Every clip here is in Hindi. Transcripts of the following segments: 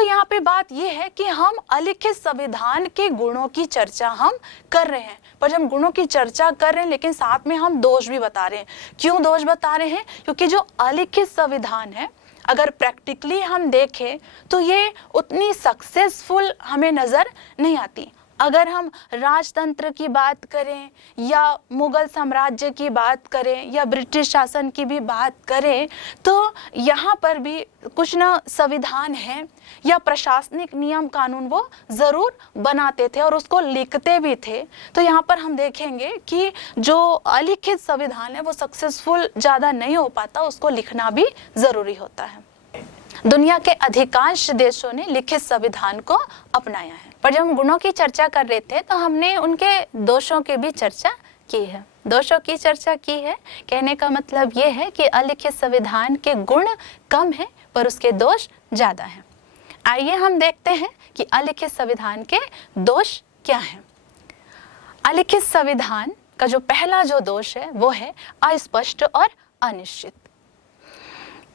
तो यहाँ पे बात ये है कि हम अलिखित संविधान के गुणों की चर्चा हम कर रहे हैं, पर हम गुणों की चर्चा कर रहे हैं लेकिन साथ में हम दोष भी बता रहे हैं। क्यों दोष बता रहे हैं? क्योंकि जो अलिखित संविधान है, अगर प्रैक्टिकली हम देखें तो ये उतनी सक्सेसफुल हमें नजर नहीं आती। अगर हम राजतंत्र की बात करें या मुगल साम्राज्य की बात करें या ब्रिटिश शासन की भी बात करें, तो यहाँ पर भी कुछ ना संविधान है या प्रशासनिक नियम कानून वो ज़रूर बनाते थे और उसको लिखते भी थे। तो यहाँ पर हम देखेंगे कि जो अलिखित संविधान है वो सक्सेसफुल ज़्यादा नहीं हो पाता, उसको लिखना भी ज़रूरी होता है। दुनिया के अधिकांश देशों ने लिखित संविधान को अपनाया है, पर जब हम गुणों की चर्चा कर रहे थे तो हमने उनके दोषों की भी चर्चा की है। दोषों की चर्चा की है, कहने का मतलब ये है कि अलिखित संविधान के गुण कम हैं पर उसके दोष ज्यादा हैं। आइए हम देखते हैं कि अलिखित संविधान के दोष क्या हैं। अलिखित संविधान का जो पहला जो दोष है वो है अस्पष्ट और अनिश्चित।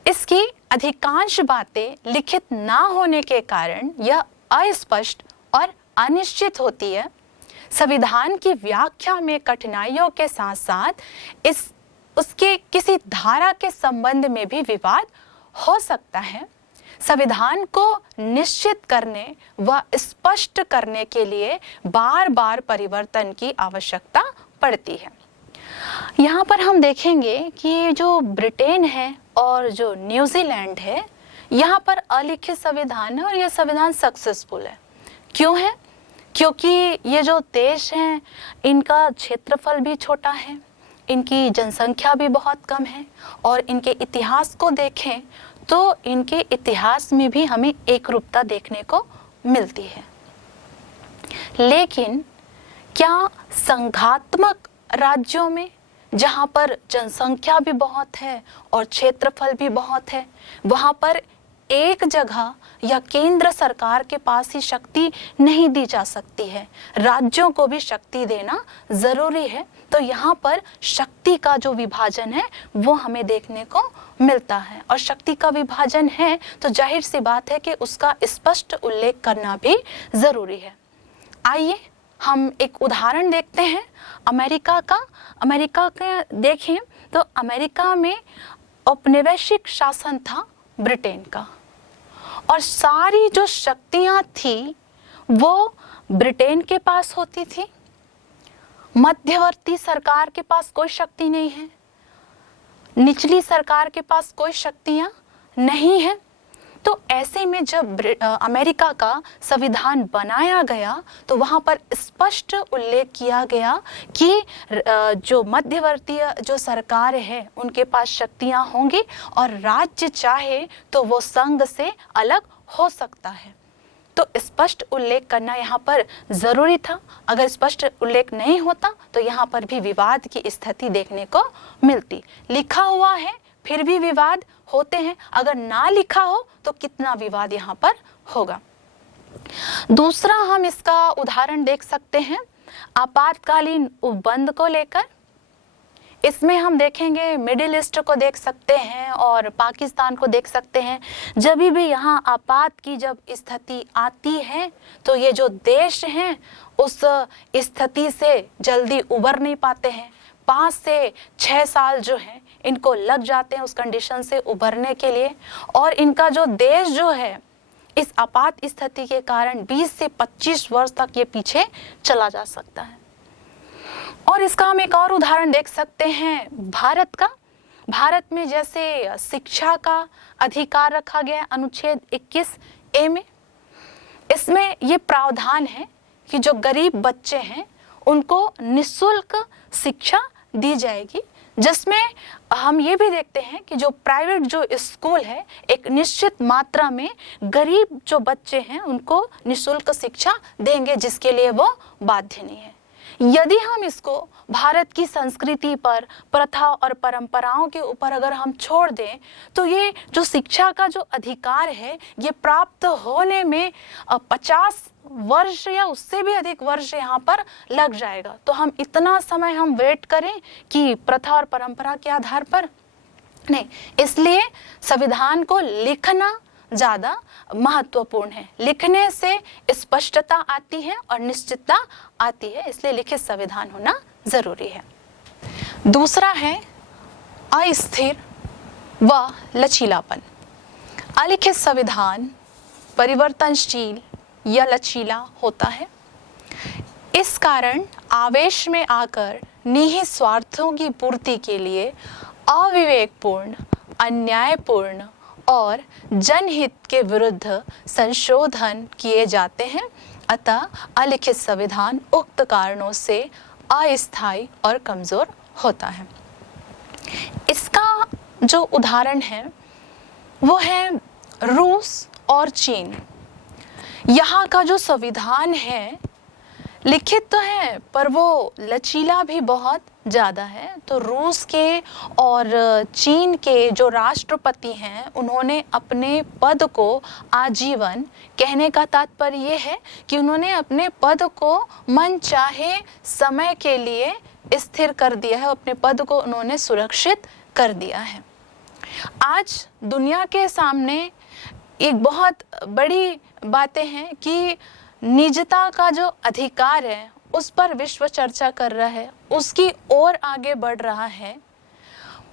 इसकी अधिकांश बातें लिखित ना होने के कारण यह अस्पष्ट और अनिश्चित होती है। संविधान की व्याख्या में कठिनाइयों के साथ साथ उसके किसी धारा के संबंध में भी विवाद हो सकता है। संविधान को निश्चित करने व स्पष्ट करने के लिए बार बार परिवर्तन की आवश्यकता पड़ती है। यहाँ पर हम देखेंगे कि जो ब्रिटेन है और जो न्यूजीलैंड है, यहाँ पर अलिखित संविधान है और यह संविधान सक्सेसफुल है। क्यों है? क्योंकि ये जो देश हैं इनका क्षेत्रफल भी छोटा है, इनकी जनसंख्या भी बहुत कम है और इनके इतिहास को देखें तो इनके इतिहास में भी हमें एकरूपता देखने को मिलती है। लेकिन क्या संघात्मक राज्यों में, जहाँ पर जनसंख्या भी बहुत है और क्षेत्रफल भी बहुत है, वहाँ पर एक जगह या केंद्र सरकार के पास ही शक्ति नहीं दी जा सकती है, राज्यों को भी शक्ति देना जरूरी है। तो यहाँ पर शक्ति का जो विभाजन है वो हमें देखने को मिलता है, और शक्ति का विभाजन है तो जाहिर सी बात है कि उसका स्पष्ट उल्लेख करना भी जरूरी है। आइए हम एक उदाहरण देखते हैं अमेरिका का देखें तो अमेरिका में औपनिवेशिक शासन था ब्रिटेन का, और सारी जो शक्तियां थी वो ब्रिटेन के पास होती थी। मध्यवर्ती सरकार के पास कोई शक्ति नहीं है, निचली सरकार के पास कोई शक्तियां नहीं है। तो ऐसे में जब अमेरिका का संविधान बनाया गया तो वहाँ पर स्पष्ट उल्लेख किया गया कि जो मध्यवर्ती जो सरकार है उनके पास शक्तियाँ होंगी और राज्य चाहे तो वो संघ से अलग हो सकता है। तो स्पष्ट उल्लेख करना यहाँ पर ज़रूरी था। अगर स्पष्ट उल्लेख नहीं होता तो यहाँ पर भी विवाद की स्थिति देखने को मिलती। लिखा हुआ है फिर भी विवाद होते हैं, अगर ना लिखा हो तो कितना विवाद यहाँ पर होगा। दूसरा हम इसका उदाहरण देख सकते हैं आपातकालीन उपबंध को लेकर। इसमें हम देखेंगे मिडिल ईस्ट को देख सकते हैं और पाकिस्तान को देख सकते हैं। जब भी यहाँ आपात की जब स्थिति आती है तो ये जो देश हैं उस स्थिति से जल्दी उबर नहीं पाते हैं। 5 से 6 साल जो है इनको लग जाते हैं उस कंडीशन से उबरने के लिए, और इनका जो देश जो है इस आपात स्थिति के कारण 20 से 25 वर्ष तक ये पीछे चला जा सकता है। और इसका हम एक और उदाहरण देख सकते हैं भारत का। भारत में जैसे शिक्षा का अधिकार रखा गया है अनुच्छेद 21A में, इसमें ये प्रावधान है कि जो गरीब बच्चे हैं उनको निःशुल्क शिक्षा दी जाएगी, जिसमें हम ये भी देखते हैं कि जो प्राइवेट जो स्कूल है एक निश्चित मात्रा में गरीब जो बच्चे हैं उनको निःशुल्क शिक्षा देंगे, जिसके लिए वो बाध्य नहीं है। यदि हम इसको भारत की संस्कृति पर, प्रथा और परंपराओं के ऊपर अगर हम छोड़ दें तो ये जो शिक्षा का जो अधिकार है ये प्राप्त होने में 50 वर्ष या उससे भी अधिक वर्ष यहाँ पर लग जाएगा। तो हम इतना समय हम वेट करें कि प्रथा और परंपरा के आधार पर नहीं। इसलिए संविधान को लिखना ज़्यादा महत्वपूर्ण है। लिखने से स्पष्टता आती है और निश्चितता आती है, इसलिए लिखित संविधान होना ज़रूरी है। दूसरा है अस्थिर व लचीलापन। अलिखित संविधान परिवर्तनशील या लचीला होता है। इस कारण आवेश में आकर निहित स्वार्थों की पूर्ति के लिए अविवेकपूर्ण, अन्यायपूर्ण और जनहित के विरुद्ध संशोधन किए जाते हैं। अतः अलिखित संविधान उक्त कारणों से अस्थायी और कमजोर होता है। इसका जो उदाहरण है वो है रूस और चीन। यहाँ का जो संविधान है लिखित तो है पर वो लचीला भी बहुत ज़्यादा है। तो रूस के और चीन के जो राष्ट्रपति हैं उन्होंने अपने पद को आजीवन, कहने का तात्पर्य ये है कि उन्होंने अपने पद को मन चाहे समय के लिए स्थिर कर दिया है, अपने पद को उन्होंने सुरक्षित कर दिया है। आज दुनिया के सामने एक बहुत बड़ी बातें हैं कि निजता का जो अधिकार है उस पर विश्व चर्चा कर रहा है, उसकी ओर आगे बढ़ रहा है।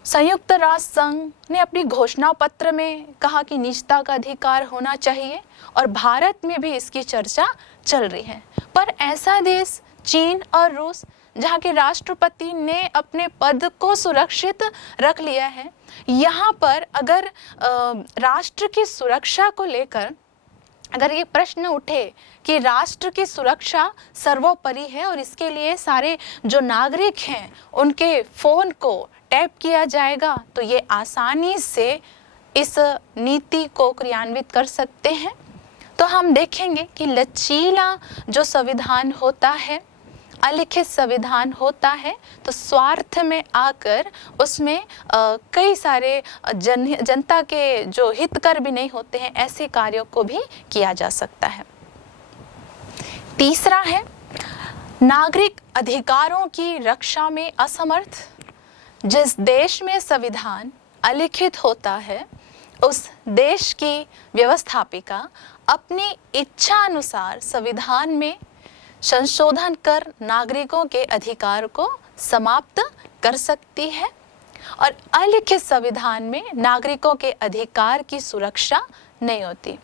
संयुक्त राष्ट्र संघ ने अपनी घोषणा पत्र में कहा कि निजता का अधिकार होना चाहिए और भारत में भी इसकी चर्चा चल रही है। पर ऐसा देश चीन और रूस जहाँ के राष्ट्रपति ने अपने पद को सुरक्षित रख लिया है, यहाँ पर अगर राष्ट्र की सुरक्षा को लेकर अगर ये प्रश्न उठे कि राष्ट्र की सुरक्षा सर्वोपरि है और इसके लिए सारे जो नागरिक हैं उनके फ़ोन को टैप किया जाएगा, तो ये आसानी से इस नीति को क्रियान्वित कर सकते हैं। तो हम देखेंगे कि लचीला जो संविधान होता है, अलिखित संविधान होता है, तो स्वार्थ में आकर उसमें कई सारे जनता के जो हितकर भी नहीं होते हैं ऐसे कार्यों को भी किया जा सकता है। तीसरा है नागरिक अधिकारों की रक्षा में असमर्थ। जिस देश में संविधान अलिखित होता है उस देश की व्यवस्थापिका अपनी इच्छा अनुसार संविधान में संशोधन कर नागरिकों के अधिकार को समाप्त कर सकती है और अलिखित संविधान में नागरिकों के अधिकार की सुरक्षा नहीं होती।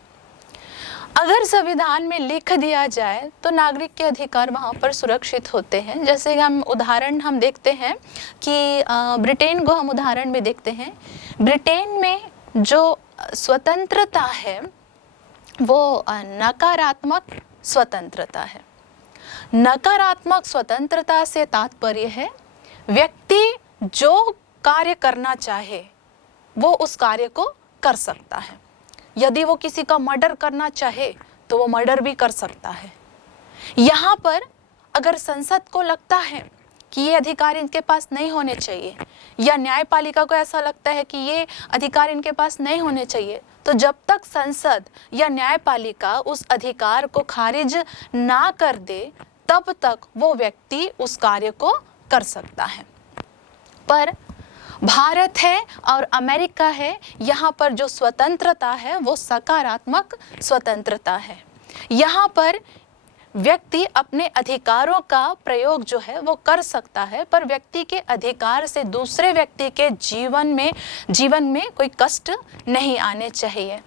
अगर संविधान में लिख दिया जाए तो नागरिक के अधिकार वहाँ पर सुरक्षित होते हैं। जैसे हम उदाहरण हम देखते हैं कि ब्रिटेन को हम उदाहरण में देखते हैं। ब्रिटेन में जो स्वतंत्रता है वो नकारात्मक स्वतंत्रता है। नकारात्मक स्वतंत्रता से तात्पर्य है व्यक्ति जो कार्य करना चाहे वो उस कार्य को कर सकता है। यदि वो किसी का मर्डर करना चाहे तो वो मर्डर भी कर सकता है। यहाँ पर अगर संसद को लगता है कि ये अधिकार इनके पास नहीं होने चाहिए या न्यायपालिका को ऐसा लगता है कि ये अधिकार इनके पास नहीं होने चाहिए, तो जब तक संसद या न्यायपालिका उस अधिकार को खारिज ना कर दे तब तक वो व्यक्ति उस कार्य को कर सकता है। पर भारत है और अमेरिका है, यहाँ पर जो स्वतंत्रता है वो सकारात्मक स्वतंत्रता है। यहाँ पर व्यक्ति अपने अधिकारों का प्रयोग जो है वो कर सकता है, पर व्यक्ति के अधिकार से दूसरे व्यक्ति के जीवन में कोई कष्ट नहीं आने चाहिए।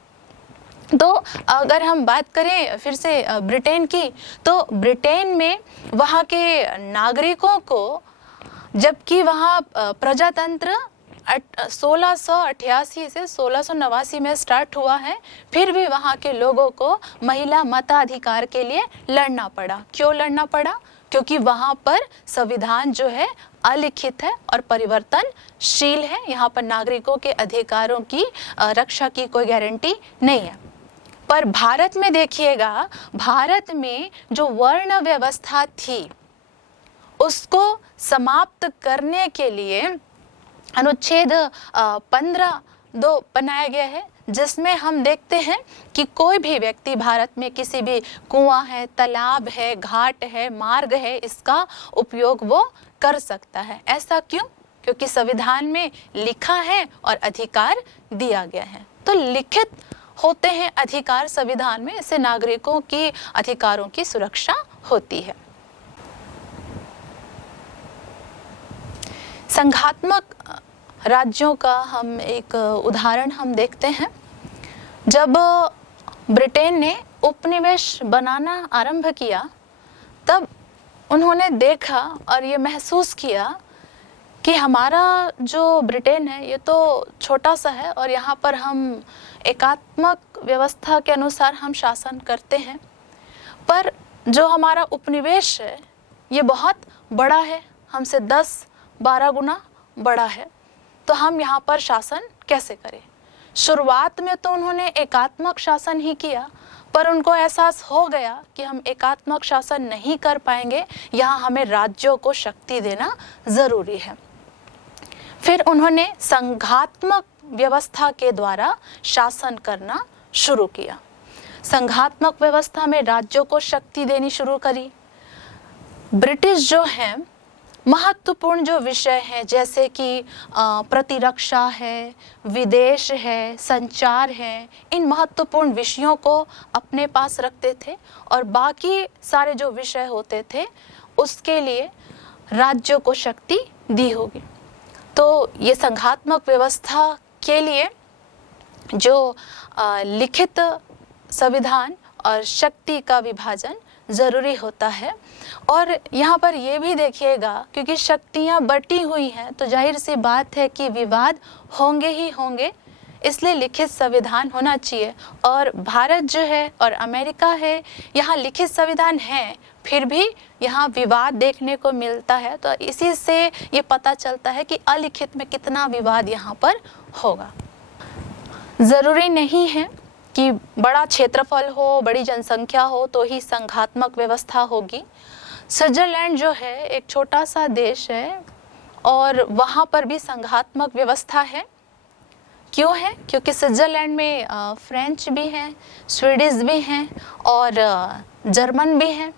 तो अगर हम बात करें फिर से ब्रिटेन की, तो ब्रिटेन में वहाँ के नागरिकों को, जबकि वहाँ प्रजातंत्र 1688 से 1689 में स्टार्ट हुआ है, फिर भी वहाँ के लोगों को महिला मताधिकार के लिए लड़ना पड़ा। क्यों लड़ना पड़ा? क्योंकि वहाँ पर संविधान जो है अलिखित है और परिवर्तनशील है। यहाँ पर नागरिकों के अधिकारों की रक्षा की कोई गारंटी नहीं है। पर भारत में देखिएगा, भारत में जो वर्ण व्यवस्था थी उसको समाप्त करने के लिए अनुच्छेद 15(2) बनाया गया है, जिसमें हम देखते हैं कि कोई भी व्यक्ति भारत में किसी भी कुआं है, तालाब है, घाट है, मार्ग है, इसका उपयोग वो कर सकता है। ऐसा क्यों? क्योंकि संविधान में लिखा है और अधिकार दिया गया है। तो लिखित होते हैं अधिकार संविधान में, इससे नागरिकों की अधिकारों की सुरक्षा होती है। संघात्मक राज्यों का हम एक उदाहरण हम देखते हैं। जब ब्रिटेन ने उपनिवेश बनाना आरंभ किया तब उन्होंने देखा और ये महसूस किया कि हमारा जो ब्रिटेन है ये तो छोटा सा है और यहाँ पर हम एकात्मक व्यवस्था के अनुसार हम शासन करते हैं, पर जो हमारा उपनिवेश है ये बहुत बड़ा है, हमसे 10-12 गुना बड़ा है, तो हम यहाँ पर शासन कैसे करें। शुरुआत में तो उन्होंने एकात्मक शासन ही किया, पर उनको एहसास हो गया कि हम एकात्मक शासन नहीं कर पाएंगे, यहाँ हमें राज्यों को शक्ति देना ज़रूरी है। फिर उन्होंने संघात्मक व्यवस्था के द्वारा शासन करना शुरू किया। संघात्मक व्यवस्था में राज्यों को शक्ति देनी शुरू करी। ब्रिटिश जो हैं महत्वपूर्ण जो विषय हैं जैसे कि प्रतिरक्षा है, विदेश है, संचार है, इन महत्वपूर्ण विषयों को अपने पास रखते थे और बाकी सारे जो विषय होते थे उसके लिए राज्यों को शक्ति दी होगी। तो ये संघात्मक व्यवस्था के लिए जो लिखित संविधान और शक्ति का विभाजन ज़रूरी होता है। और यहाँ पर ये भी देखिएगा क्योंकि शक्तियाँ बटी हुई हैं तो जाहिर सी बात है कि विवाद होंगे ही होंगे, इसलिए लिखित संविधान होना चाहिए। और भारत जो है और अमेरिका है यहाँ लिखित संविधान है, फिर भी यहाँ विवाद देखने को मिलता है। तो इसी से ये पता चलता है कि अलिखित में कितना विवाद यहाँ पर होगा। ज़रूरी नहीं है कि बड़ा क्षेत्रफल हो, बड़ी जनसंख्या हो तो ही संघात्मक व्यवस्था होगी। स्विट्ज़रलैंड जो है एक छोटा सा देश है और वहाँ पर भी संघात्मक व्यवस्था है। क्यों है? क्योंकि स्विट्ज़रलैंड में फ्रेंच भी हैं, स्वीडिश भी हैं और जर्मन भी हैं,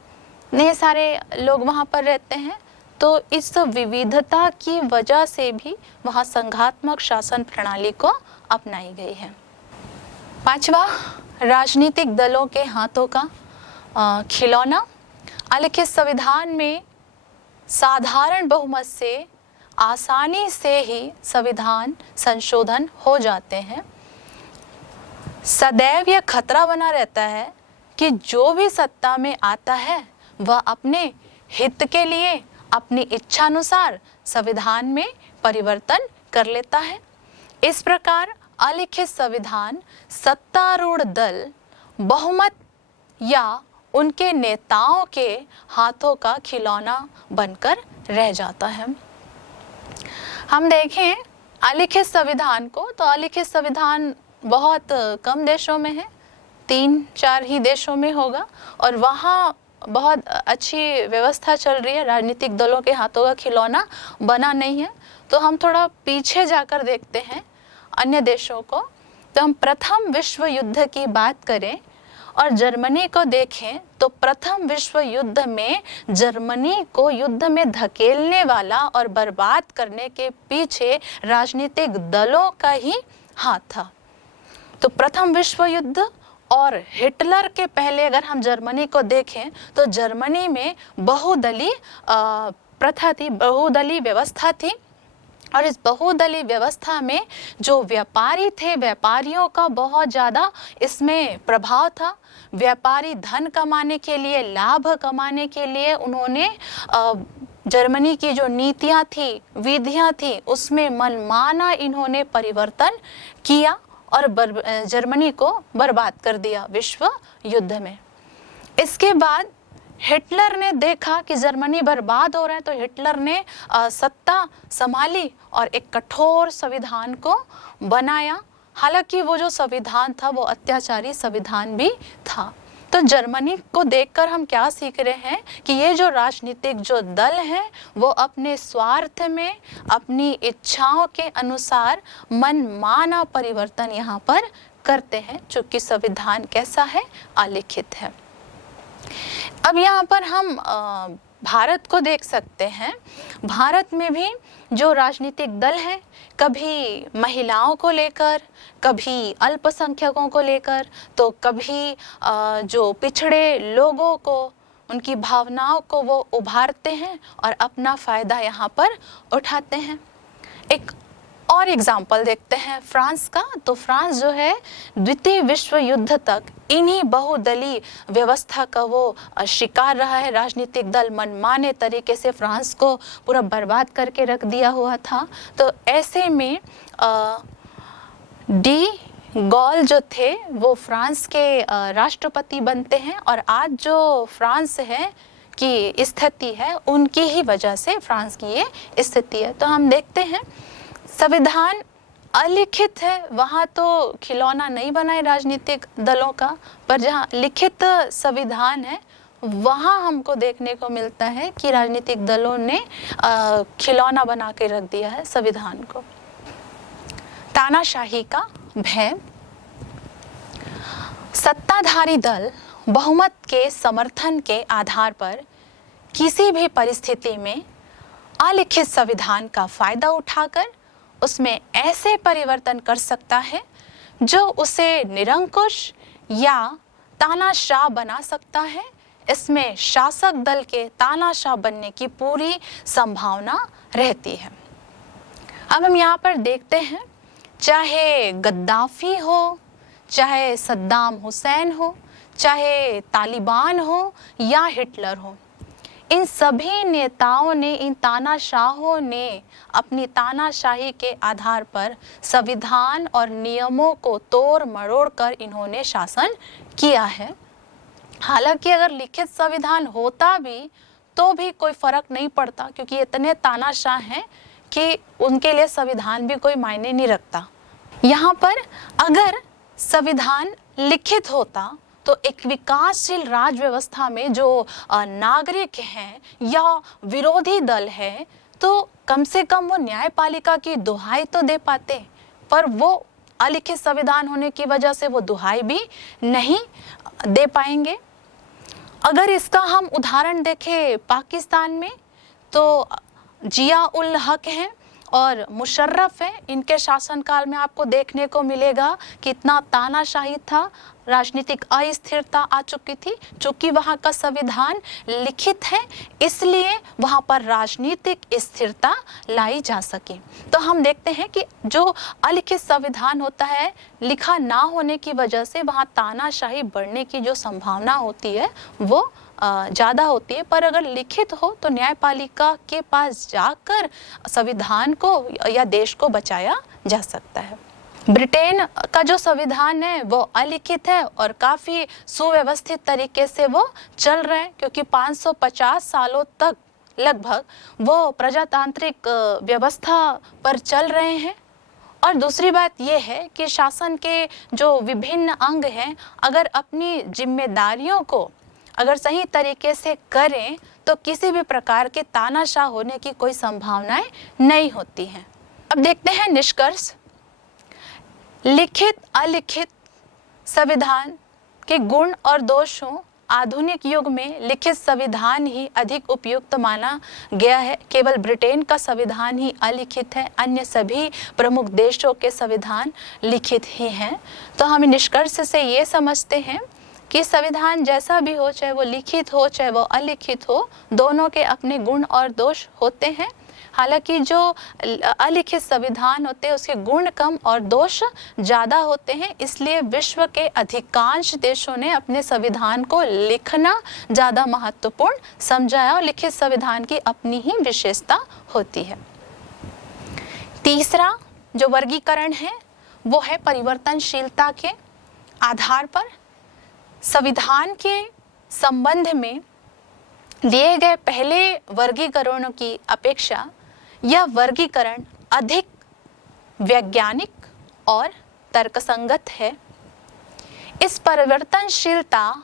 ये सारे लोग वहाँ पर रहते हैं। तो इस विविधता की वजह से भी वहाँ संघात्मक शासन प्रणाली को अपनाई गई है। पांचवा, राजनीतिक दलों के हाथों का खिलौना। अलिखित संविधान में साधारण बहुमत से आसानी से ही संविधान संशोधन हो जाते हैं। सदैव यह खतरा बना रहता है कि जो भी सत्ता में आता है वह अपने हित के लिए अपनी इच्छानुसार संविधान में परिवर्तन कर लेता है। इस प्रकार अलिखित संविधान सत्तारूढ़ दल, बहुमत या उनके नेताओं के हाथों का खिलौना बनकर रह जाता है। हम देखें अलिखित संविधान को तो अलिखित संविधान बहुत कम देशों में है, 3-4 ही देशों में होगा और वहाँ बहुत अच्छी व्यवस्था चल रही है, राजनीतिक दलों के हाथों का खिलौना बना नहीं है। तो हम थोड़ा पीछे जाकर देखते हैं अन्य देशों को। तो हम प्रथम विश्व युद्ध की बात करें और जर्मनी को देखें तो प्रथम विश्व युद्ध में जर्मनी को युद्ध में धकेलने वाला और बर्बाद करने के पीछे राजनीतिक दलों का ही हाथ था। तो प्रथम विश्व युद्ध और हिटलर के पहले अगर हम जर्मनी को देखें तो जर्मनी में बहुदलीय प्रथा थी, बहुदलीय व्यवस्था थी और इस बहुदलीय व्यवस्था में जो व्यापारी थे, व्यापारियों का बहुत ज़्यादा इसमें प्रभाव था। व्यापारी धन कमाने के लिए, लाभ कमाने के लिए उन्होंने जर्मनी की जो नीतियाँ थी, विधियाँ थी, उसमें मनमाना इन्होंने परिवर्तन किया और जर्मनी को बर्बाद कर दिया विश्व युद्ध में। इसके बाद हिटलर ने देखा कि जर्मनी बर्बाद हो रहा है तो हिटलर ने सत्ता संभाली और एक कठोर संविधान को बनाया। हालांकि वो जो संविधान था वो अत्याचारी संविधान भी था। तो जर्मनी को देखकर हम क्या सीख रहे हैं कि ये जो राजनीतिक जो दल हैं वो अपने स्वार्थ में, अपनी इच्छाओं के अनुसार मनमाना परिवर्तन यहाँ पर करते हैं, चूँकि संविधान कैसा है, अलिखित है। अब यहाँ पर हम भारत को देख सकते हैं, भारत में भी जो राजनीतिक दल हैं, कभी महिलाओं को लेकर, कभी अल्पसंख्यकों को लेकर, तो कभी जो पिछड़े लोगों को, उनकी भावनाओं को वो उभारते हैं और अपना फ़ायदा यहाँ पर उठाते हैं। एक और एग्जाम्पल देखते हैं फ्रांस का। तो फ्रांस जो है द्वितीय विश्व युद्ध तक इन्हीं बहुदलीय व्यवस्था का वो शिकार रहा है। राजनीतिक दल मनमाने तरीके से फ्रांस को पूरा बर्बाद करके रख दिया हुआ था। तो ऐसे में डी गॉल जो थे वो फ्रांस के राष्ट्रपति बनते हैं, और आज जो फ्रांस है की स्थिति है, उनकी ही वजह से फ्रांस की ये स्थिति है। तो हम देखते हैं संविधान अलिखित है, वहाँ तो खिलौना नहीं बनाए राजनीतिक दलों का, पर जहाँ लिखित संविधान है वहाँ हमको देखने को मिलता है कि राजनीतिक दलों ने खिलौना बना के रख दिया है संविधान को। तानाशाही का भय। सत्ताधारी दल बहुमत के समर्थन के आधार पर किसी भी परिस्थिति में अलिखित संविधान का फायदा उठाकर उसमें ऐसे परिवर्तन कर सकता है जो उसे निरंकुश या तानाशाह बना सकता है। इसमें शासक दल के तानाशाह बनने की पूरी संभावना रहती है। अब हम यहाँ पर देखते हैं, चाहे गद्दाफी हो, चाहे सद्दाम हुसैन हो, चाहे तालिबान हो या हिटलर हो, इन सभी नेताओं ने, इन तानाशाहों ने अपनी तानाशाही के आधार पर संविधान और नियमों को तोड़ मरोड़ कर इन्होंने शासन किया है। हालांकि अगर लिखित संविधान होता भी तो भी कोई फर्क नहीं पड़ता, क्योंकि इतने तानाशाह हैं कि उनके लिए संविधान भी कोई मायने नहीं रखता। यहाँ पर अगर संविधान लिखित होता तो एक विकासशील राज्य व्यवस्था में जो नागरिक हैं या विरोधी दल है, तो कम से कम वो न्यायपालिका की दुहाई तो दे पाते, पर वो अलिखित संविधान होने की वजह से वो दुहाई भी नहीं दे पाएंगे। अगर इसका हम उदाहरण देखें पाकिस्तान में, तो जिया उल हक हैं और मुशर्रफ है, इनके शासनकाल में आपको देखने को मिलेगा कि इतना तानाशाही था, राजनीतिक अस्थिरता आ चुकी थी। चूंकि वहाँ का संविधान लिखित है, इसलिए वहाँ पर राजनीतिक स्थिरता लाई जा सके। तो हम देखते हैं कि जो अलिखित संविधान होता है, लिखा ना होने की वजह से वहाँ तानाशाही बढ़ने की जो संभावना होती है वो ज़्यादा होती है। पर अगर लिखित हो तो न्यायपालिका के पास जाकर संविधान को या देश को बचाया जा सकता है। ब्रिटेन का जो संविधान है वो अलिखित है और काफ़ी सुव्यवस्थित तरीके से वो चल रहा है, क्योंकि 550 सालों तक लगभग वो प्रजातांत्रिक व्यवस्था पर चल रहे हैं। और दूसरी बात ये है कि शासन के जो विभिन्न अंग हैं, अगर अपनी जिम्मेदारियों को अगर सही तरीके से करें तो किसी भी प्रकार के तानाशाह होने की कोई संभावनाएं नहीं होती हैं। अब देखते हैं निष्कर्ष। लिखित अलिखित संविधान के गुण और दोष हों, आधुनिक युग में लिखित संविधान ही अधिक उपयुक्त माना गया है। केवल ब्रिटेन का संविधान ही अलिखित है, अन्य सभी प्रमुख देशों के संविधान लिखित ही हैं। तो हम निष्कर्ष से ये समझते हैं कि संविधान जैसा भी हो, चाहे वो लिखित हो चाहे वो अलिखित हो, दोनों के अपने गुण और दोष होते हैं। हालांकि जो अलिखित संविधान होते हैं उसके गुण कम और दोष ज़्यादा होते हैं, इसलिए विश्व के अधिकांश देशों ने अपने संविधान को लिखना ज़्यादा महत्वपूर्ण समझा है और लिखित संविधान की अपनी ही विशेषता होती है। तीसरा जो वर्गीकरण है वो है परिवर्तनशीलता के आधार पर। संविधान के संबंध में दिए गए पहले वर्गीकरणों की अपेक्षा यह वर्गीकरण अधिक वैज्ञानिक और तर्कसंगत है। इस परिवर्तनशीलता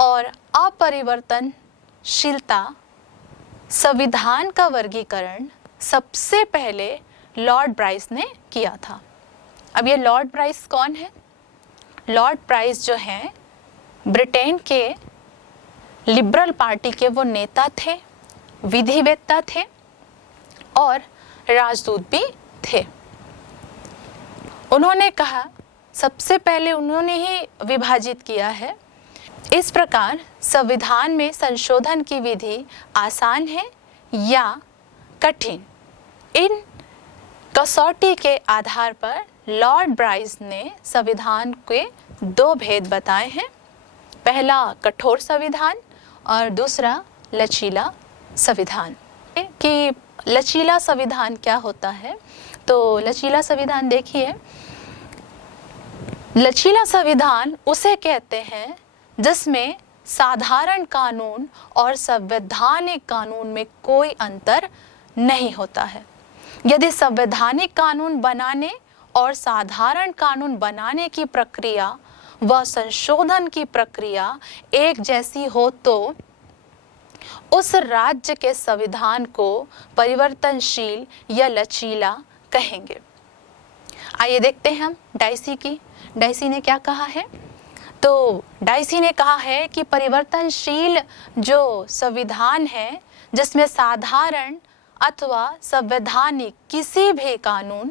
और अपरिवर्तनशीलता संविधान का वर्गीकरण सबसे पहले लॉर्ड ब्राइस ने किया था। अब ये लॉर्ड ब्राइस कौन है? लॉर्ड ब्राइस जो हैं ब्रिटेन के लिबरल पार्टी के वो नेता थे विधिवेत्ता थे और राजदूत भी थे। उन्होंने कहा, सबसे पहले उन्होंने ही विभाजित किया है, इस प्रकार संविधान में संशोधन की विधि आसान है या कठिन। इन कसौटी के आधार पर लॉर्ड ब्राइस ने संविधान के दो भेद बताए हैं, पहला कठोर संविधान और दूसरा लचीला संविधान। कि लचीला संविधान क्या होता है, तो लचीला संविधान देखिए, लचीला संविधान उसे कहते हैं जिसमें साधारण कानून और संवैधानिक कानून में कोई अंतर नहीं होता है। यदि संवैधानिक कानून बनाने और साधारण कानून बनाने की प्रक्रिया व संशोधन की प्रक्रिया एक जैसी हो तो उस राज्य के संविधान को परिवर्तनशील या लचीला कहेंगे। आइए देखते हैं हम डाइसी ने क्या कहा है। तो डाइसी ने कहा है कि परिवर्तनशील जो संविधान है जिसमें साधारण अथवा संवैधानिक किसी भी कानून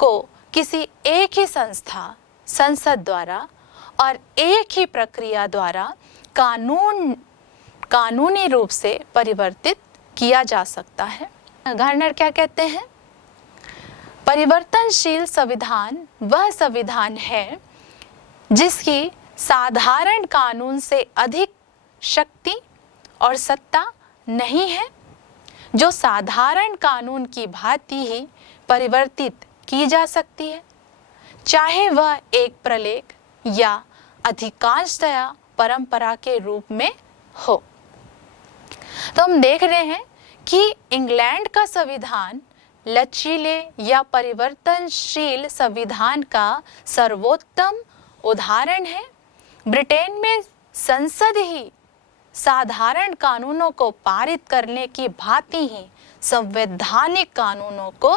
को किसी एक ही संसद द्वारा और एक ही प्रक्रिया द्वारा कानूनी रूप से परिवर्तित किया जा सकता है। गार्नर क्या कहते हैं, परिवर्तनशील संविधान वह संविधान है जिसकी साधारण कानून से अधिक शक्ति और सत्ता नहीं है, जो साधारण कानून की भांति ही परिवर्तित की जा सकती है, चाहे वह एक प्रलेख या अधिकांशतया परंपरा के रूप में हो। तो हम देख रहे हैं कि इंग्लैंड का संविधान लचीले या परिवर्तनशील संविधान का सर्वोत्तम उदाहरण है। ब्रिटेन में संसद ही साधारण कानूनों को पारित करने की भांति ही संवैधानिक कानूनों को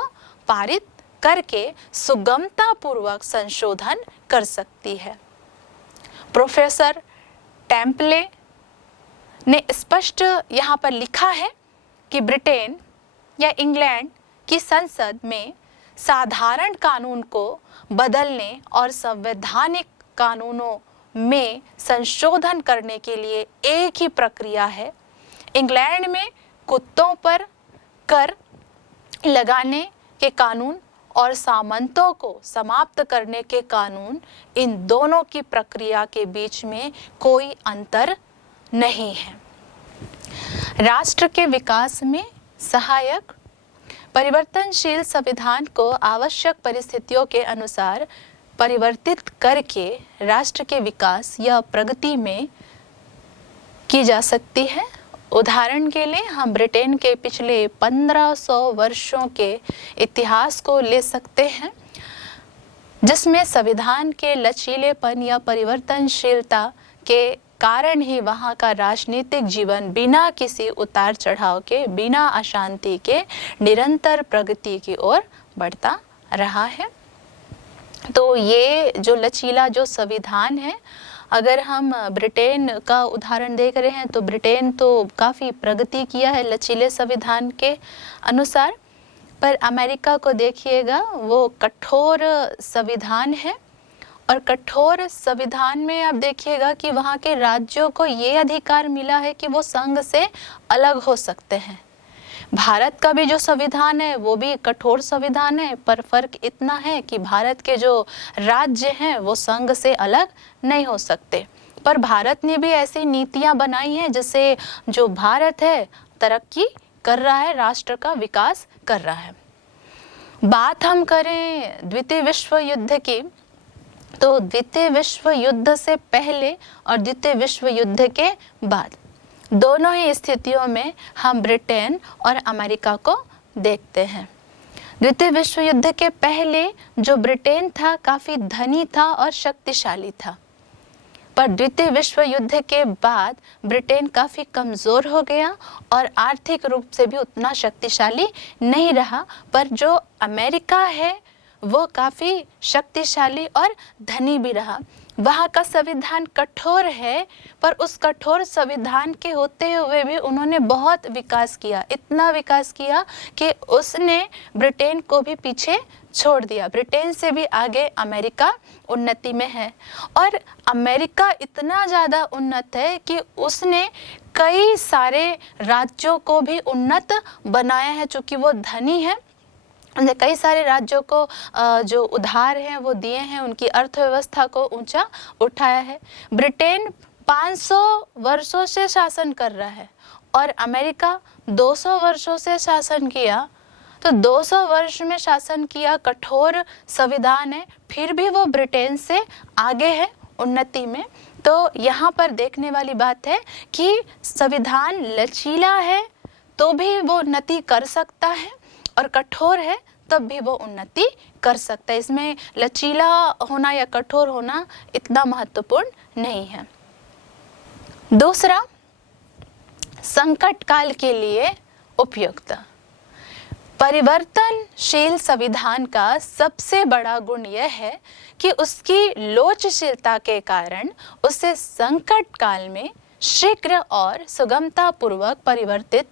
पारित करके सुगमता पूर्वक संशोधन कर सकती है। प्रोफेसर टेम्पले ने स्पष्ट यहाँ पर लिखा है कि ब्रिटेन या इंग्लैंड की संसद में साधारण कानून को बदलने और संवैधानिक कानूनों में संशोधन करने के लिए एक ही प्रक्रिया है। इंग्लैंड में कुत्तों पर कर लगाने के कानून और सामंतों को समाप्त करने के कानून, इन दोनों की प्रक्रिया के बीच में कोई अंतर नहीं है। राष्ट्र के विकास में सहायक परिवर्तनशील संविधान को आवश्यक परिस्थितियों के अनुसार परिवर्तित करके राष्ट्र के विकास या प्रगति में की जा सकती है। उदाहरण के लिए हम ब्रिटेन के पिछले 1500 वर्षों के इतिहास को ले सकते हैं, जिसमें संविधान के लचीलेपन या परिवर्तनशीलता के कारण ही वहाँ का राजनीतिक जीवन बिना किसी उतार चढ़ाव के, बिना अशांति के निरंतर प्रगति की ओर बढ़ता रहा है। तो ये जो लचीला जो संविधान है, अगर हम ब्रिटेन का उदाहरण देख रहे हैं तो ब्रिटेन तो काफ़ी प्रगति किया है लचीले संविधान के अनुसार, पर अमेरिका को देखिएगा वो कठोर संविधान है। और कठोर संविधान में आप देखिएगा कि वहाँ के राज्यों को ये अधिकार मिला है कि वो संघ से अलग हो सकते हैं। भारत का भी जो संविधान है वो भी कठोर संविधान है, पर फर्क इतना है कि भारत के जो राज्य हैं वो संघ से अलग नहीं हो सकते। पर भारत ने भी ऐसी नीतियां बनाई हैं जिससे जो भारत है तरक्की कर रहा है, राष्ट्र का विकास कर रहा है। बात हम करें द्वितीय विश्व युद्ध की, तो द्वितीय विश्व युद्ध से पहले और द्वितीय विश्व युद्ध के बाद दोनों ही स्थितियों में हम ब्रिटेन और अमेरिका को देखते हैं। द्वितीय विश्व युद्ध के पहले जो ब्रिटेन था काफ़ी धनी था और शक्तिशाली था, पर द्वितीय विश्व युद्ध के बाद ब्रिटेन काफ़ी कमज़ोर हो गया और आर्थिक रूप से भी उतना शक्तिशाली नहीं रहा। पर जो अमेरिका है वो काफ़ी शक्तिशाली और धनी भी रहा। वहाँ का संविधान कठोर है, पर उस कठोर संविधान के होते हुए भी उन्होंने बहुत विकास किया, इतना विकास किया कि उसने ब्रिटेन को भी पीछे छोड़ दिया। ब्रिटेन से भी आगे अमेरिका उन्नति में है, और अमेरिका इतना ज़्यादा उन्नत है कि उसने कई सारे राज्यों को भी उन्नत बनाया है। चूँकि वो धनी है, उन्हें कई सारे राज्यों को जो उधार हैं वो दिए हैं, उनकी अर्थव्यवस्था को ऊंचा उठाया है। ब्रिटेन 500 वर्षों से शासन कर रहा है और अमेरिका 200 वर्षों से शासन किया। तो 200 वर्ष में शासन किया, कठोर संविधान है, फिर भी वो ब्रिटेन से आगे है उन्नति में। तो यहाँ पर देखने वाली बात है कि संविधान लचीला है तो भी वो उन्नति कर सकता है, और कठोर है तब भी वो उन्नति कर सकता है। इसमें लचीला होना या कठोर होना इतना महत्वपूर्ण नहीं है। दूसरा, संकट काल के लिए उपयुक्त। परिवर्तनशील संविधान का सबसे बड़ा गुण यह है कि उसकी लोचशीलता के कारण उसे संकट काल में शीघ्र और सुगमता पूर्वक परिवर्तित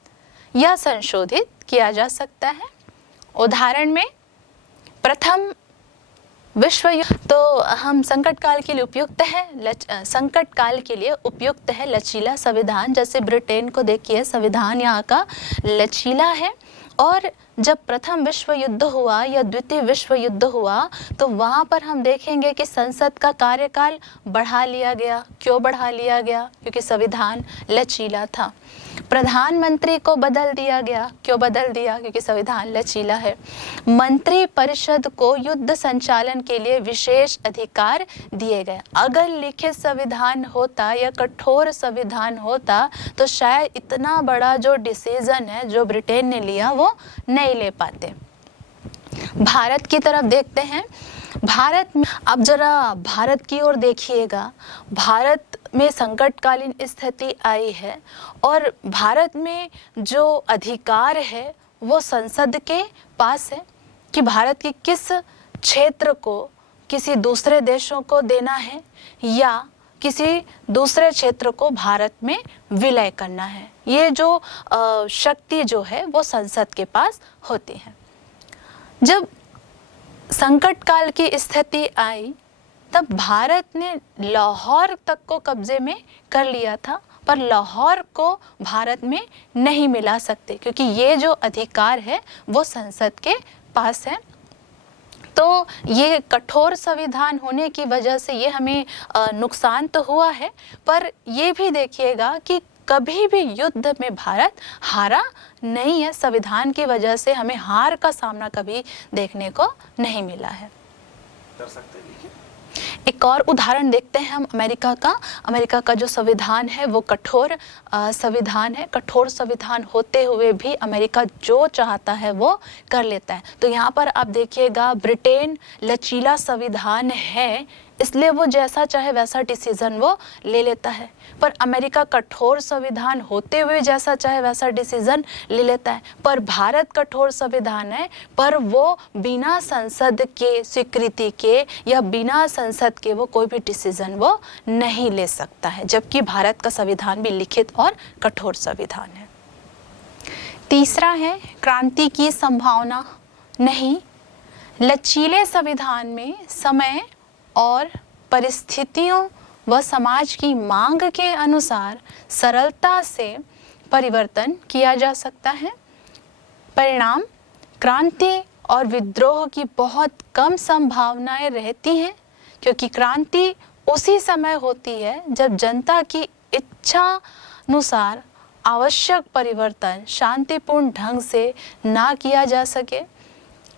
या संशोधित किया जा सकता है। उदाहरण में प्रथम विश्व युद्ध, तो हम संकट काल के लिए उपयुक्त है, संकट काल के लिए उपयुक्त है लचीला संविधान। जैसे ब्रिटेन को देखिए, संविधान यहाँ का लचीला है, और जब प्रथम विश्व युद्ध हुआ या द्वितीय विश्व युद्ध हुआ तो वहाँ पर हम देखेंगे कि संसद का कार्यकाल बढ़ा लिया गया। क्यों बढ़ा लिया गया? क्योंकि संविधान लचीला था। प्रधानमंत्री को बदल दिया गया। क्यों बदल दिया? क्योंकि संविधान लचीला है। मंत्री परिषद को युद्ध संचालन के लिए विशेष अधिकार दिए गए। अगर लिखित संविधान होता या कठोर संविधान होता तो शायद इतना बड़ा जो डिसीजन है जो ब्रिटेन ने लिया वो नहीं ले पाते। भारत की तरफ देखते हैं। भारत में, अब जरा भारत की ओर देखिएगा। भारत में संकटकालीन स्थिति आई है और भारत में जो अधिकार है वो संसद के पास है कि भारत के किस क्षेत्र को किसी दूसरे देशों को देना है या किसी दूसरे क्षेत्र को भारत में विलय करना है। ये जो शक्ति जो है वो संसद के पास होती है। जब संकट काल की स्थिति आई तब भारत ने लाहौर तक को कब्जे में कर लिया था, पर लाहौर को भारत में नहीं मिला सकते क्योंकि ये जो अधिकार है वो संसद के पास है। तो ये कठोर संविधान होने की वजह से ये हमें नुकसान तो हुआ है, पर ये भी देखिएगा कि कभी भी युद्ध में भारत हारा नहीं है। संविधान की वजह से हमें हार का सामना कभी देखने को नहीं मिला है। कर सकते हैं। एक और उदाहरण देखते हैं हम अमेरिका का। अमेरिका का जो संविधान है वो कठोर संविधान है। कठोर संविधान होते हुए भी अमेरिका जो चाहता है वो कर लेता है। तो यहाँ पर आप देखिएगा, ब्रिटेन लचीला संविधान है इसलिए वो जैसा चाहे वैसा डिसीजन वो ले लेता है, पर अमेरिका कठोर संविधान होते हुए जैसा चाहे वैसा डिसीजन ले लेता है। पर भारत कठोर संविधान है पर वो बिना संसद के स्वीकृति के या बिना संसद के वो कोई भी डिसीजन वो नहीं ले सकता है, जबकि भारत का संविधान भी लिखित और कठोर संविधान है। तीसरा है क्रांति की संभावना नहीं। लचीले संविधान में समय और परिस्थितियों व समाज की मांग के अनुसार सरलता से परिवर्तन किया जा सकता है। परिणाम, क्रांति और विद्रोह की बहुत कम संभावनाएं रहती हैं क्योंकि क्रांति उसी समय होती है जब जनता की इच्छा अनुसार आवश्यक परिवर्तन शांतिपूर्ण ढंग से ना किया जा सके।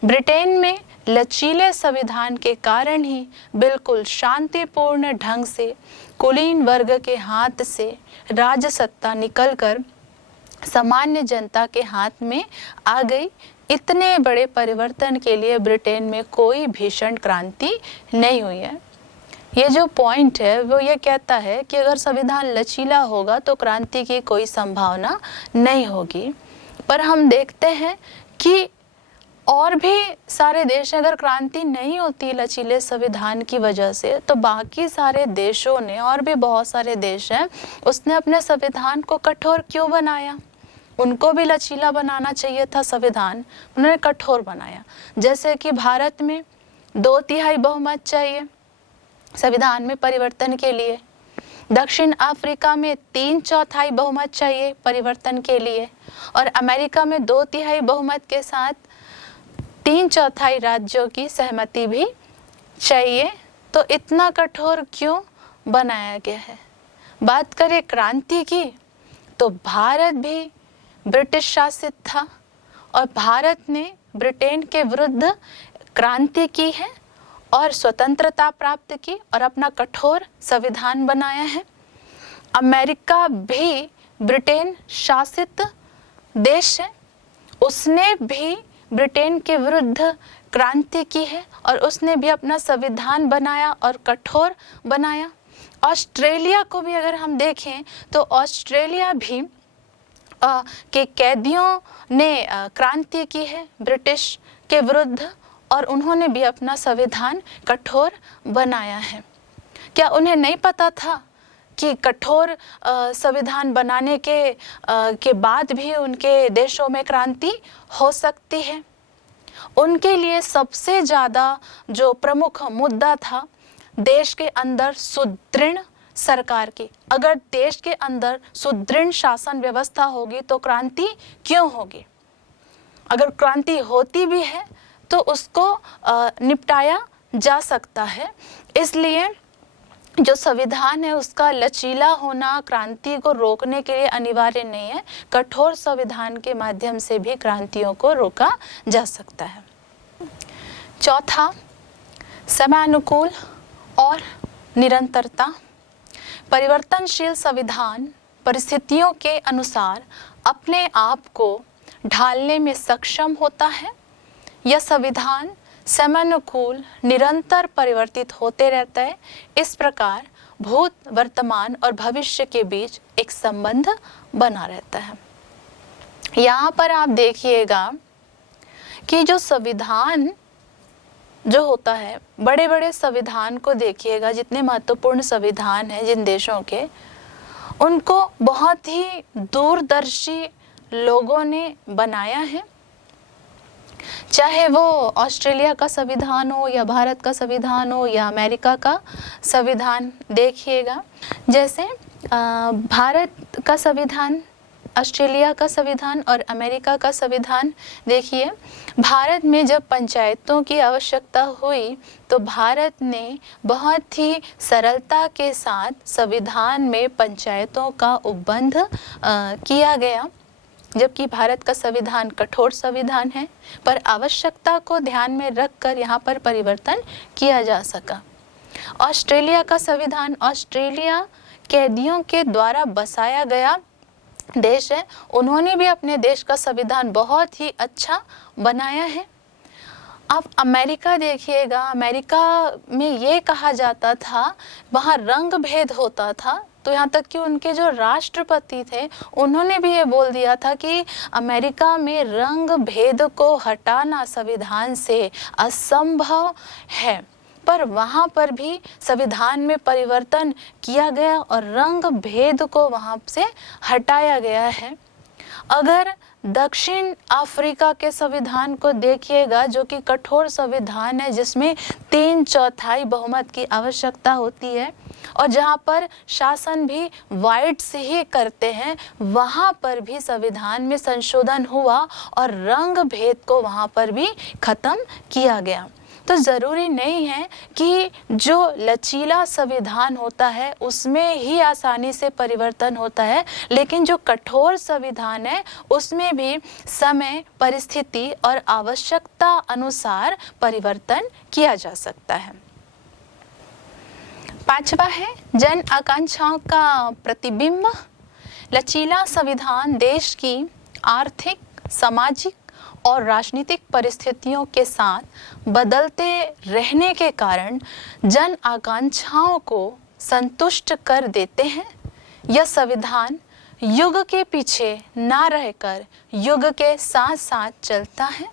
ब्रिटेन में लचीले संविधान के कारण ही बिल्कुल शांतिपूर्ण ढंग से कुलीन वर्ग के हाथ से राज सत्ता निकलकर सामान्य जनता के हाथ में आ गई। इतने बड़े परिवर्तन के लिए ब्रिटेन में कोई भीषण क्रांति नहीं हुई है। ये जो पॉइंट है वो ये कहता है कि अगर संविधान लचीला होगा तो क्रांति की कोई संभावना नहीं होगी, पर हम देखते हैं कि और भी सारे देश, अगर क्रांति नहीं होती लचीले संविधान की वजह से, तो बाकी सारे देशों ने, और भी बहुत सारे देश हैं, उसने अपने संविधान को कठोर क्यों बनाया? उनको भी लचीला बनाना चाहिए था संविधान, उन्होंने कठोर बनाया। जैसे कि भारत में 2/3 बहुमत चाहिए संविधान में परिवर्तन के लिए, दक्षिण अफ्रीका में 3/4 बहुमत चाहिए परिवर्तन के लिए, और अमेरिका में 2/3 बहुमत के साथ 3/4 राज्यों की सहमति भी चाहिए। तो इतना कठोर क्यों बनाया गया है? बात करें क्रांति की, तो भारत भी ब्रिटिश शासित था और भारत ने ब्रिटेन के विरुद्ध क्रांति की है और स्वतंत्रता प्राप्त की और अपना कठोर संविधान बनाया है। अमेरिका भी ब्रिटेन शासित देश है, उसने भी ब्रिटेन के विरुद्ध क्रांति की है और उसने भी अपना संविधान बनाया और कठोर बनाया। ऑस्ट्रेलिया को भी अगर हम देखें तो ऑस्ट्रेलिया भी के कैदियों ने क्रांति की है ब्रिटिश के विरुद्ध और उन्होंने भी अपना संविधान कठोर बनाया है। क्या उन्हें नहीं पता था कि कठोर संविधान बनाने के बाद भी उनके देशों में क्रांति हो सकती है? उनके लिए सबसे ज़्यादा जो प्रमुख मुद्दा था देश के अंदर सुदृढ़ सरकार की। अगर देश के अंदर सुदृढ़ शासन व्यवस्था होगी तो क्रांति क्यों होगी? अगर क्रांति होती भी है तो उसको निपटाया जा सकता है। इसलिए जो संविधान है उसका लचीला होना क्रांति को रोकने के लिए अनिवार्य नहीं है। कठोर संविधान के माध्यम से भी क्रांतियों को रोका जा सकता है। चौथा, समयानुकूल और निरंतरता। परिवर्तनशील संविधान परिस्थितियों के अनुसार अपने आप को ढालने में सक्षम होता है। यह संविधान समयानुकूल निरंतर परिवर्तित होते रहता है। इस प्रकार भूत, वर्तमान और भविष्य के बीच एक संबंध बना रहता है। यहाँ पर आप देखिएगा कि जो संविधान जो होता है, बड़े बड़े संविधान को देखिएगा, जितने महत्वपूर्ण संविधान हैं जिन देशों के, उनको बहुत ही दूरदर्शी लोगों ने बनाया है। चाहे वो ऑस्ट्रेलिया का संविधान हो या भारत का संविधान हो या अमेरिका का संविधान देखिएगा। जैसे भारत का संविधान, ऑस्ट्रेलिया का संविधान और अमेरिका का संविधान देखिए। भारत में जब पंचायतों की आवश्यकता हुई तो भारत ने बहुत ही सरलता के साथ संविधान में पंचायतों का उपबंध किया गया। जबकि भारत का संविधान कठोर संविधान है, पर आवश्यकता को ध्यान में रखकर यहाँ पर परिवर्तन किया जा सका। ऑस्ट्रेलिया का संविधान, ऑस्ट्रेलिया कैदियों के द्वारा बसाया गया देश है, उन्होंने भी अपने देश का संविधान बहुत ही अच्छा बनाया है। आप अमेरिका देखिएगा, अमेरिका में ये कहा जाता था, वहाँ रंग भेद होता था, तो यहाँ तक कि उनके जो राष्ट्रपति थे उन्होंने भी ये बोल दिया था कि अमेरिका में रंग भेद को हटाना संविधान से असंभव है। पर वहाँ पर भी संविधान में परिवर्तन किया गया और रंग भेद को वहाँ से हटाया गया है। अगर दक्षिण अफ्रीका के संविधान को देखिएगा, जो कि कठोर संविधान है, जिसमें 3/4 बहुमत की आवश्यकता होती है और जहाँ पर शासन भी वाइट्स ही करते हैं, वहाँ पर भी संविधान में संशोधन हुआ और रंग भेद को वहाँ पर भी खत्म किया गया। तो ज़रूरी नहीं है कि जो लचीला संविधान होता है उसमें ही आसानी से परिवर्तन होता है, लेकिन जो कठोर संविधान है उसमें भी समय, परिस्थिति और आवश्यकता अनुसार परिवर्तन किया जा सकता है। पांचवा है जन आकांक्षाओं का प्रतिबिंब। लचीला संविधान देश की आर्थिक, सामाजिक और राजनीतिक परिस्थितियों के साथ बदलते रहने के कारण जन आकांक्षाओं को संतुष्ट कर देते हैं। यह संविधान युग के पीछे ना रहकर युग के साथ साथ चलता है।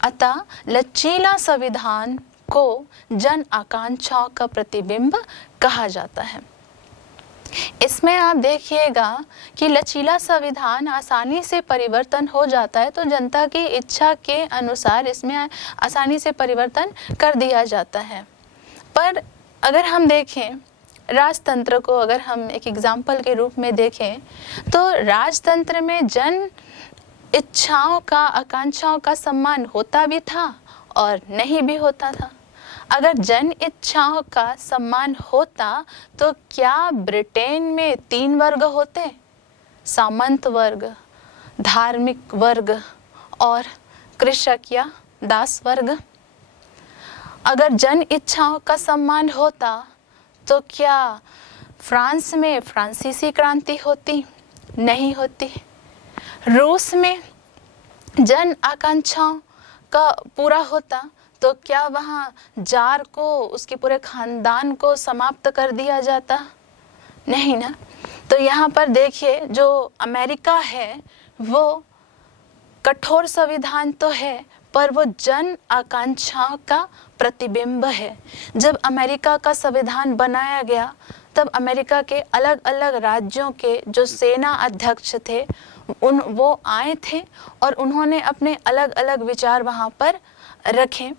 अतः लचीला संविधान को जन आकांक्षाओं का प्रतिबिंब कहा जाता है। इसमें आप देखिएगा कि लचीला संविधान आसानी से परिवर्तन हो जाता है, तो जनता की इच्छा के अनुसार इसमें आसानी से परिवर्तन कर दिया जाता है। पर अगर हम देखें राजतंत्र को, अगर हम एक एग्जाम्पल के रूप में देखें, तो राजतंत्र में जन इच्छाओं का, आकांक्षाओं का सम्मान होता भी था और नहीं भी होता था। अगर जन इच्छाओं का सम्मान होता तो क्या ब्रिटेन में 3 वर्ग होते? सामंत वर्ग, धार्मिक वर्ग और कृषक या दास वर्ग। अगर जन इच्छाओं का सम्मान होता तो क्या फ्रांस में फ्रांसीसी क्रांति होती? नहीं होती। रूस में जन आकांक्षाओं का पूरा होता तो क्या वहाँ जार को, उसके पूरे खानदान को समाप्त कर दिया जाता? नहीं ना। तो यहाँ पर देखिए, जो अमेरिका है वो कठोर संविधान तो है, पर वो जन आकांक्षाओं का प्रतिबिंब है। जब अमेरिका का संविधान बनाया गया तब अमेरिका के अलग अलग राज्यों के जो सेना अध्यक्ष थे वो आए थे और उन्होंने अपने अलग अलग विचार वहाँ पर रखे।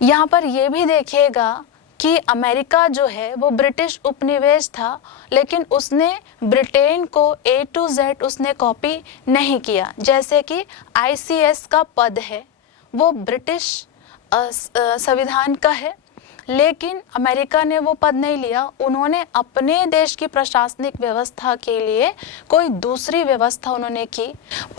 यहाँ पर ये भी देखिएगा कि अमेरिका जो है वो ब्रिटिश उपनिवेश था, लेकिन उसने ब्रिटेन को A to Z उसने कॉपी नहीं किया। जैसे कि ICS का पद है वो ब्रिटिश संविधान का है, लेकिन अमेरिका ने वो पद नहीं लिया। उन्होंने अपने देश की प्रशासनिक व्यवस्था के लिए कोई दूसरी व्यवस्था उन्होंने की।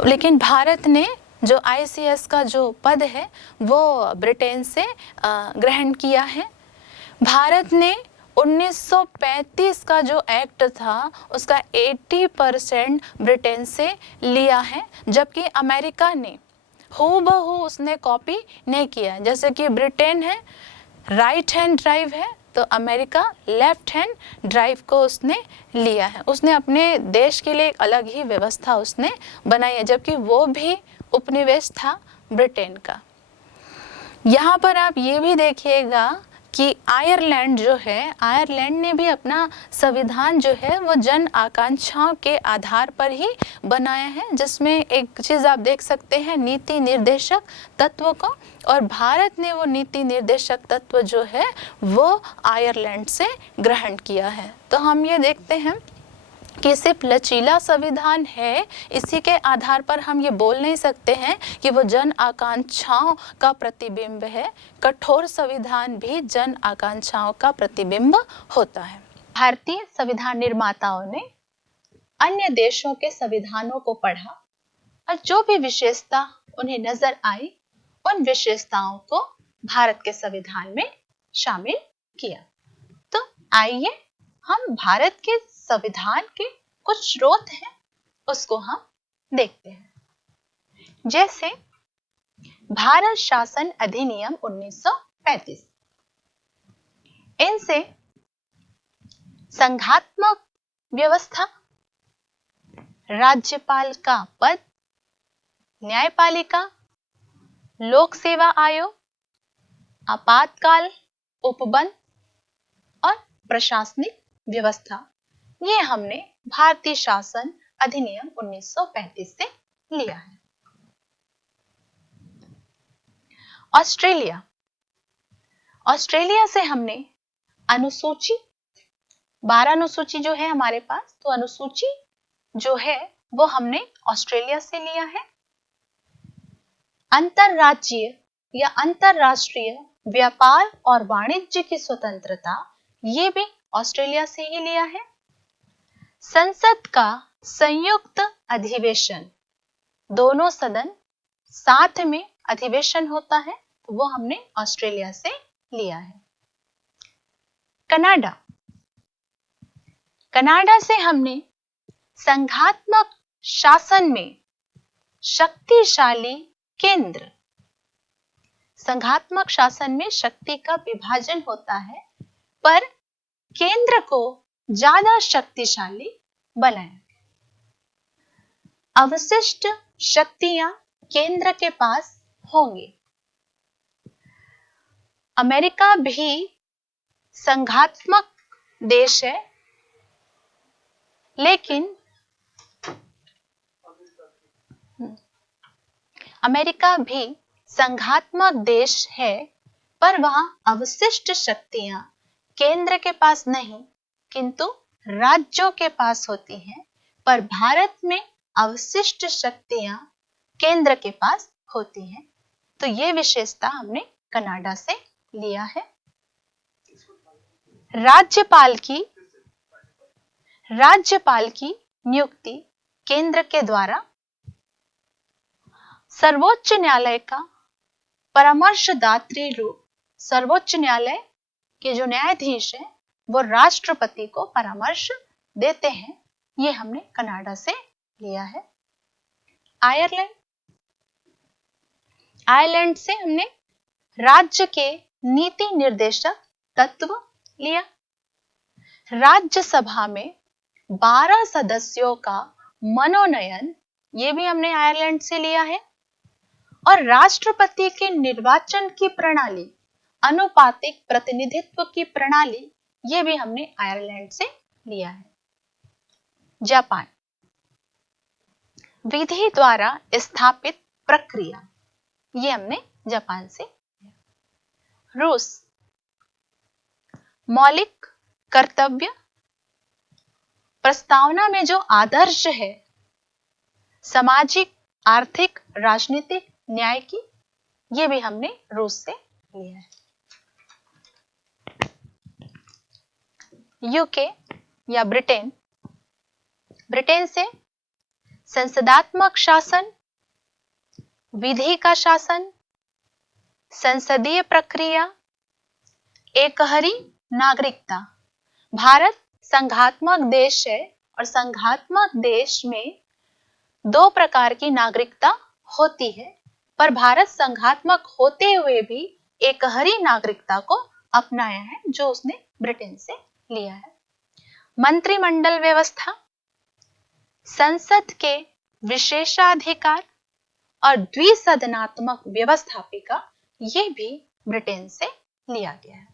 लेकिन भारत ने जो ICS का जो पद है वो ब्रिटेन से ग्रहण किया है। भारत ने 1935 का जो एक्ट था उसका 80% ब्रिटेन से लिया है, जबकि अमेरिका ने हूबहू उसने कॉपी नहीं किया। जैसे कि ब्रिटेन है राइट हैंड ड्राइव है, तो अमेरिका लेफ्ट हैंड ड्राइव को उसने लिया है। उसने अपने देश के लिए एक अलग ही व्यवस्था उसने बनाई है, जबकि वो भी उपनिवेश था ब्रिटेन का। यहाँ पर आप ये भी देखिएगा कि आयरलैंड जो है, आयरलैंड ने भी अपना संविधान जो है वो जन आकांक्षाओं के आधार पर ही बनाया है, जिसमें एक चीज़ आप देख सकते हैं नीति निर्देशक तत्व को, और भारत ने वो नीति निर्देशक तत्व जो है वो आयरलैंड से ग्रहण किया है। तो हम ये देखते हैं कि सिर्फ लचीला संविधान है, इसी के आधार पर हम ये बोल नहीं सकते हैं कि वो जन आकांक्षाओं का प्रतिबिंब है। कठोर संविधान भी जन आकांक्षाओं का प्रतिबिंब होता है। भारतीय संविधान निर्माताओं ने अन्य देशों के संविधानों को पढ़ा और जो भी विशेषता उन्हें नजर आई उन विशेषताओं को भारत के संविधान में शामिल किया। तो आइए हम भारत के संविधान के कुछ स्रोत हैं उसको हम देखते हैं। जैसे भारत शासन अधिनियम 1935, इनसे संघात्मक व्यवस्था, राज्यपाल का पद, न्यायपालिका, लोक सेवा आयोग, आपातकाल, उपबंध और प्रशासनिक व्यवस्था, ये हमने भारतीय शासन अधिनियम 1935 से लिया है। ऑस्ट्रेलिया, ऑस्ट्रेलिया से हमने अनुसूची 12 अनुसूची जो है हमारे पास, तो अनुसूची जो है वो हमने ऑस्ट्रेलिया से लिया है। अंतरराज्यीय या अंतरराष्ट्रीय व्यापार और वाणिज्य की स्वतंत्रता, ये भी ऑस्ट्रेलिया से ही लिया है। संसद का संयुक्त अधिवेशन, दोनों सदन साथ में अधिवेशन होता है, तो वो हमने ऑस्ट्रेलिया से लिया है। कनाडा, कनाडा से हमने संघात्मक शासन में शक्तिशाली केंद्र, संघात्मक शासन में शक्ति का विभाजन होता है पर केंद्र को ज्यादा शक्तिशाली बनाया। अवशिष्ट शक्तियां केंद्र के पास होंगी, अमेरिका भी संघात्मक देश है, लेकिन अमेरिका भी संघात्मक देश है, पर वहां अवशिष्ट शक्तियां केंद्र के पास नहीं किंतु राज्यों के पास होती हैं, पर भारत में अवशिष्ट शक्तियां केंद्र के पास होती हैं। तो ये विशेषता हमने कनाडा से लिया है। राज्यपाल की नियुक्ति केंद्र के द्वारा, सर्वोच्च न्यायालय का परामर्शदात्री रूप, सर्वोच्च न्यायालय के जो न्यायाधीश हैं वो राष्ट्रपति को परामर्श देते हैं। ये हमने कनाडा से लिया है। आयरलैंड से हमने राज्य के नीति निर्देशक तत्व लिया। राज्यसभा में 12 सदस्यों का मनोनयन, ये भी हमने आयरलैंड से लिया है। और राष्ट्रपति के निर्वाचन की प्रणाली, अनुपातिक प्रतिनिधित्व की प्रणाली, ये भी हमने आयरलैंड से लिया है। जापान, विधि द्वारा स्थापित प्रक्रिया, ये हमने जापान से लिया। रूस, मौलिक कर्तव्य, प्रस्तावना में जो आदर्श है सामाजिक, आर्थिक, राजनीतिक न्याय की, ये भी हमने रूस से लिया है। यूके या ब्रिटेन से संसदात्मक शासन, विधि का शासन, संसदीय प्रक्रिया, एकहरी नागरिकता। भारत संघात्मक देश है और संघात्मक देश में 2 प्रकार की नागरिकता होती है, पर भारत संघात्मक होते हुए भी एकहरी नागरिकता को अपनाया है, जो उसने ब्रिटेन से लिया है। मंत्रिमंडल व्यवस्था, संसद के विशेषाधिकार और द्विसदनात्मक व्यवस्थापिका, ये भी ब्रिटेन से लिया गया है।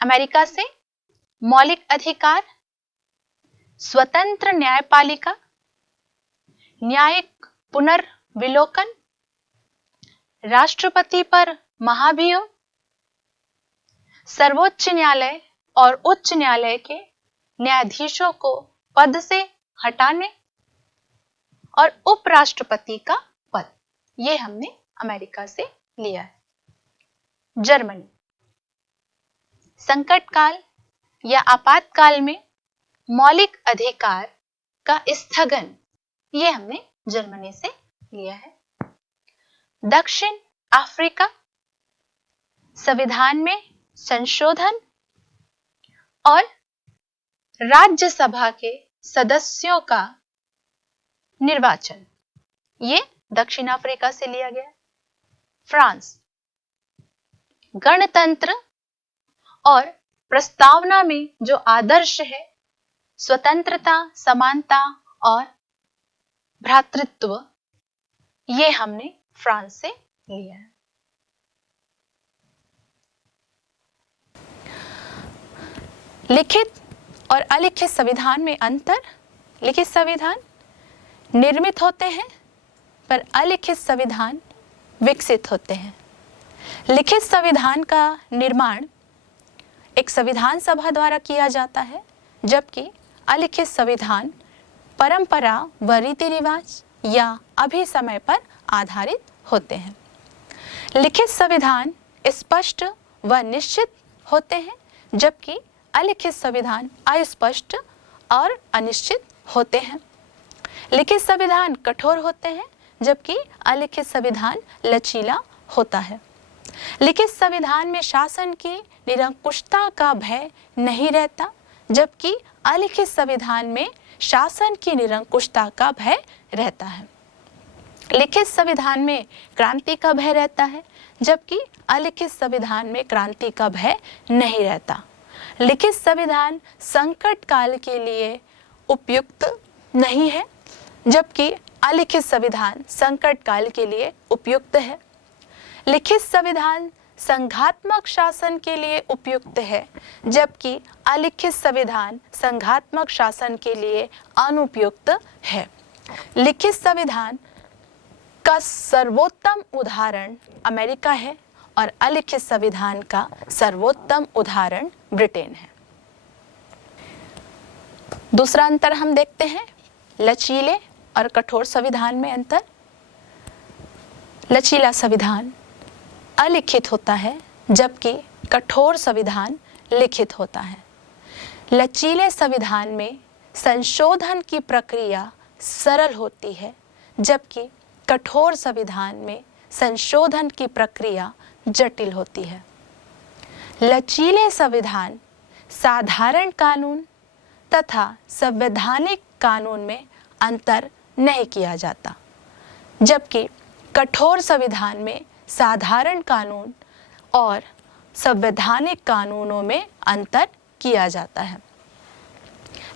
अमेरिका से मौलिक अधिकार, स्वतंत्र न्यायपालिका, न्यायिक पुनर्विलोकन, राष्ट्रपति पर महाभियोग, सर्वोच्च न्यायालय और उच्च न्यायालय के न्यायाधीशों को पद से हटाने और उपराष्ट्रपति का पद, ये हमने अमेरिका से लिया है। जर्मनी, संकट काल या आपातकाल में मौलिक अधिकार का स्थगन, ये हमने जर्मनी से लिया है। दक्षिण अफ्रीका, संविधान में संशोधन और राज्यसभा के सदस्यों का निर्वाचन, ये दक्षिण अफ्रीका से लिया गया। फ्रांस, गणतंत्र और प्रस्तावना में जो आदर्श है स्वतंत्रता, समानता और भ्रातृत्व, ये हमने फ्रांस से लिया है। लिखित और अलिखित संविधान में अंतर। लिखित संविधान निर्मित होते हैं, पर अलिखित संविधान विकसित होते हैं। लिखित संविधान का निर्माण एक संविधान सभा द्वारा किया जाता है, जबकि अलिखित संविधान परंपरा व रीति रिवाज या अभी समय पर आधारित होते हैं। लिखित संविधान स्पष्ट व निश्चित होते हैं, जबकि अलिखित संविधान अस्पष्ट और अनिश्चित होते हैं। लिखित संविधान कठोर होते हैं, जबकि अलिखित संविधान लचीला होता है। लिखित संविधान में शासन की निरंकुशता का भय नहीं रहता, जबकि अलिखित संविधान में शासन की निरंकुशता का भय रहता है। लिखित संविधान में क्रांति का भय रहता है, जबकि अलिखित संविधान में क्रांति का भय नहीं रहता। लिखित संविधान संकट काल के लिए उपयुक्त नहीं है, जबकि अलिखित संविधान संकट काल के लिए उपयुक्त है। लिखित संविधान संघात्मक शासन के लिए उपयुक्त है, जबकि अलिखित संविधान संघात्मक शासन के लिए अनुपयुक्त है। लिखित संविधान का सर्वोत्तम उदाहरण अमेरिका है और अलिखित संविधान का सर्वोत्तम उदाहरण ब्रिटेन है। दूसरा अंतर हम देखते हैं, लचीले और कठोर संविधान में अंतर। लचीला संविधान अलिखित होता है, जबकि कठोर संविधान लिखित होता है। लचीले संविधान में संशोधन की प्रक्रिया सरल होती है, जबकि कठोर संविधान में संशोधन की प्रक्रिया जटिल होती है। लचीले संविधान साधारण कानून तथा संवैधानिक कानून में अंतर नहीं किया जाता, जबकि कठोर संविधान में साधारण कानून और संवैधानिक कानूनों में अंतर किया जाता है।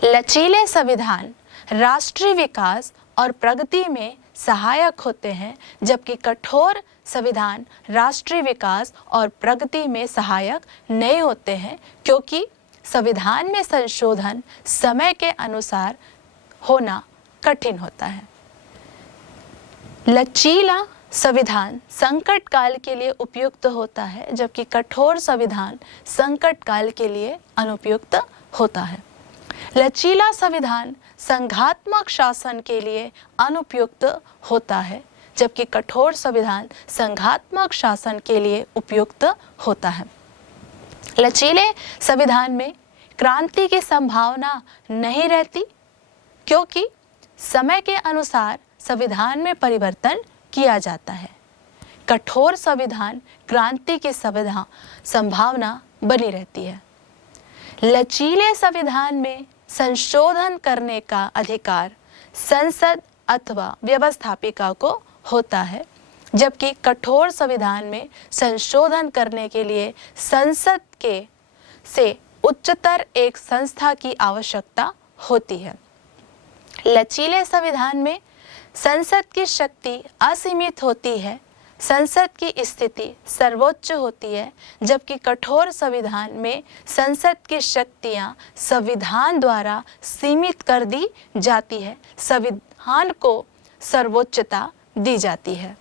लचीले संविधान राष्ट्रीय विकास और प्रगति में सहायक होते हैं, जबकि कठोर संविधान राष्ट्रीय विकास और प्रगति में सहायक नहीं होते हैं, क्योंकि संविधान में संशोधन समय के अनुसार होना कठिन होता है। लचीला संविधान संकट काल के लिए उपयुक्त होता है, जबकि कठोर संविधान संकट काल के लिए अनुपयुक्त होता है। लचीला संविधान संघात्मक शासन के लिए अनुपयुक्त होता है, जबकि कठोर संविधान संघात्मक शासन के लिए उपयुक्त होता है। लचीले संविधान में क्रांति की संभावना नहीं रहती, क्योंकि समय के अनुसार संविधान में परिवर्तन किया जाता है। कठोर संविधान क्रांति की संभावना बनी रहती है। लचीले संविधान में संशोधन करने का अधिकार संसद अथवा व्यवस्थापिका को होता है, जबकि कठोर संविधान में संशोधन करने के लिए संसद से उच्चतर एक संस्था की आवश्यकता होती है। लचीले संविधान में संसद की शक्ति असीमित होती है, संसद की स्थिति सर्वोच्च होती है, जबकि कठोर संविधान में संसद की शक्तियां संविधान द्वारा सीमित कर दी जाती है, संविधान को सर्वोच्चता दी जाती है।